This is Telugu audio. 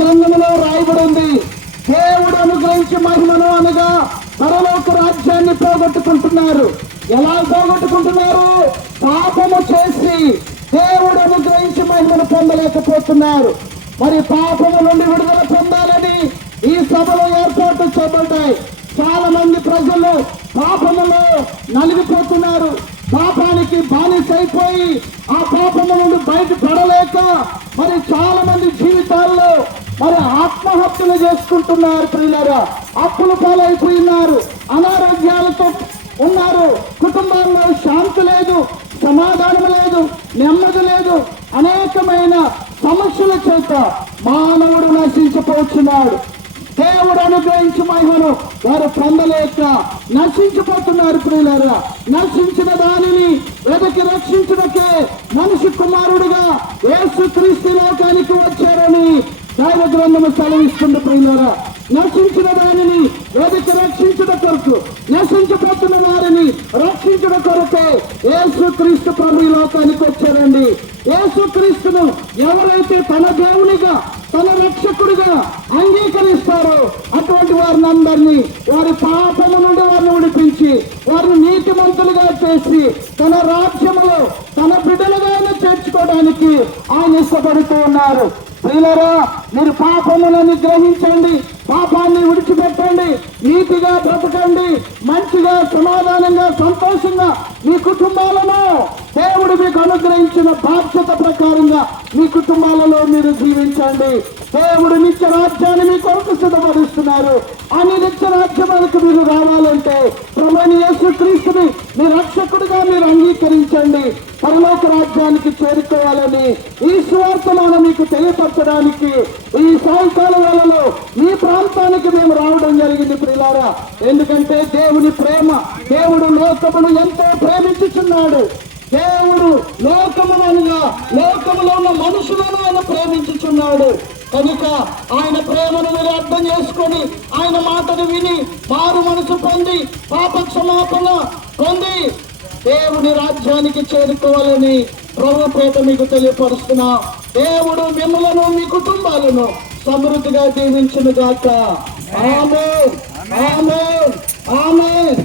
గ్రంథంలో రాయబడి ఉంది. దేవుడు అనుగ్రహించి మహిమను అనగా పరలోక రాజ్యాన్ని పోగొట్టుకుంటున్నారు. ఎలా పోగొట్టుకుంటున్నారు? పాపము చేసి దేవుడు అనుగ్రహించి మహిమను పొందలేకపోతున్నారు. మరి పాపము నుండి విడుదల పొందాలని ఈ సభలో ఏర్పాటు చేయబడ్డాయి. చాలా మంది ప్రజలు పాపములో నలిగిపోతున్నారు. పాపానికి బానిసైపోయి ఆ పాపము నుండి బయటపడలేక మరి చాలా మంది జీవితాల్లో మరి ఆత్మహత్యలు చేసుకుంటున్నారు. ప్రియులారా, అప్పుల పాలైపోయినారు, అనారోగ్యాలతో ఉన్నారు. కుటుంబాల్లో శాంతి లేదు, సమాధానం లేదు, నెమ్మది లేదు. అనేకమైన సమస్యల చేత మానవుడు నశించిపోతున్నాడు. దేవుడు అనుగ్రహించి మహిమను వారు పొందలేక నశించిపోతున్నారు. ప్రియులారా, నశించిన దానిని వెదకి రక్షించుటకే మనిషి కుమారుడుగా యేసుక్రీస్తు లోకానికి వచ్చారని దైవ గ్రంథము సెలవిస్తుంది. ప్రియులారా, నశించిన దానిని వెదకి రక్షించుట కొరకు, నశించిపోతున్న వారిని రక్షించుట కొరకే యేసుక్రీస్తు ప్రభు ఈ లోకానికి వచ్చారండి. యేసుక్రీస్తును ఎవరైతే తన దేవునిగా, తన రక్షకుడిగా అంగీకరిస్తారో అటువంటి వారిని అందరినీ వారి పాపము నుండి వారిని విడిపించి వారిని నీతిమంతులుగా చేసి తన రాజ్యములో తన బిడ్డలుగా చేర్చుకోవడానికి ఆయన ఇష్టపడుతూ ఉన్నారు. ప్రియులారా, మీరు పాపములను గ్రహించండి, పాపాన్ని విడిచిపెట్టండి, నీతిగా బ్రతకండి, మంచిగా సమాధానంగా సంతోషంగా మీ కుటుంబాలను దేవుడు మీకు అనుగ్రహించిన బాధ్యత ప్రకారంగా మీ కుటుంబాలలో మీరు జీవించండి. దేవుడు నిత్య రాజ్యాన్ని మీ కొరకు సిద్ధపరుస్తున్నారు. అని నిత్య రాజ్యానికి మీరు రావాలంటే ప్రభువైన యేసుక్రీస్తుని మీ రక్షకుడిగా మీరు అంగీకరించండి. పరలోక రాజ్యానికి చేరుకోవాలని ఈ సువార్తను మీకు తెలియపరచడానికి ఈ సాయంకాల వేళలో ఈ ప్రాంతానికి మేము రావడం జరిగింది. ప్రియులారా, ఎందుకంటే దేవుని ప్రేమ, దేవుడు లోకమును ఎంతో ప్రేమించుచున్నాడు. దేవుడు లోకమునగా లోకములో ఉన్న మనుషులను ఆయన ప్రేమించుచున్నాడు. కనుక ఆయన ప్రేమను మీరు అర్థం చేసుకొని ఆయన మాటను విని మారు మనసు పొంది పాప క్షమాపణ పొంది దేవుని రాజ్యానికి చేరుకోవాలని ప్రభు పేట మీకు తెలియపరుస్తున్నా. దేవుడు మిమ్మలను మీ కుటుంబాలను సమృద్ధిగా దీవించును గాక. ఆమేన్, ఆమేన్, ఆమేన్.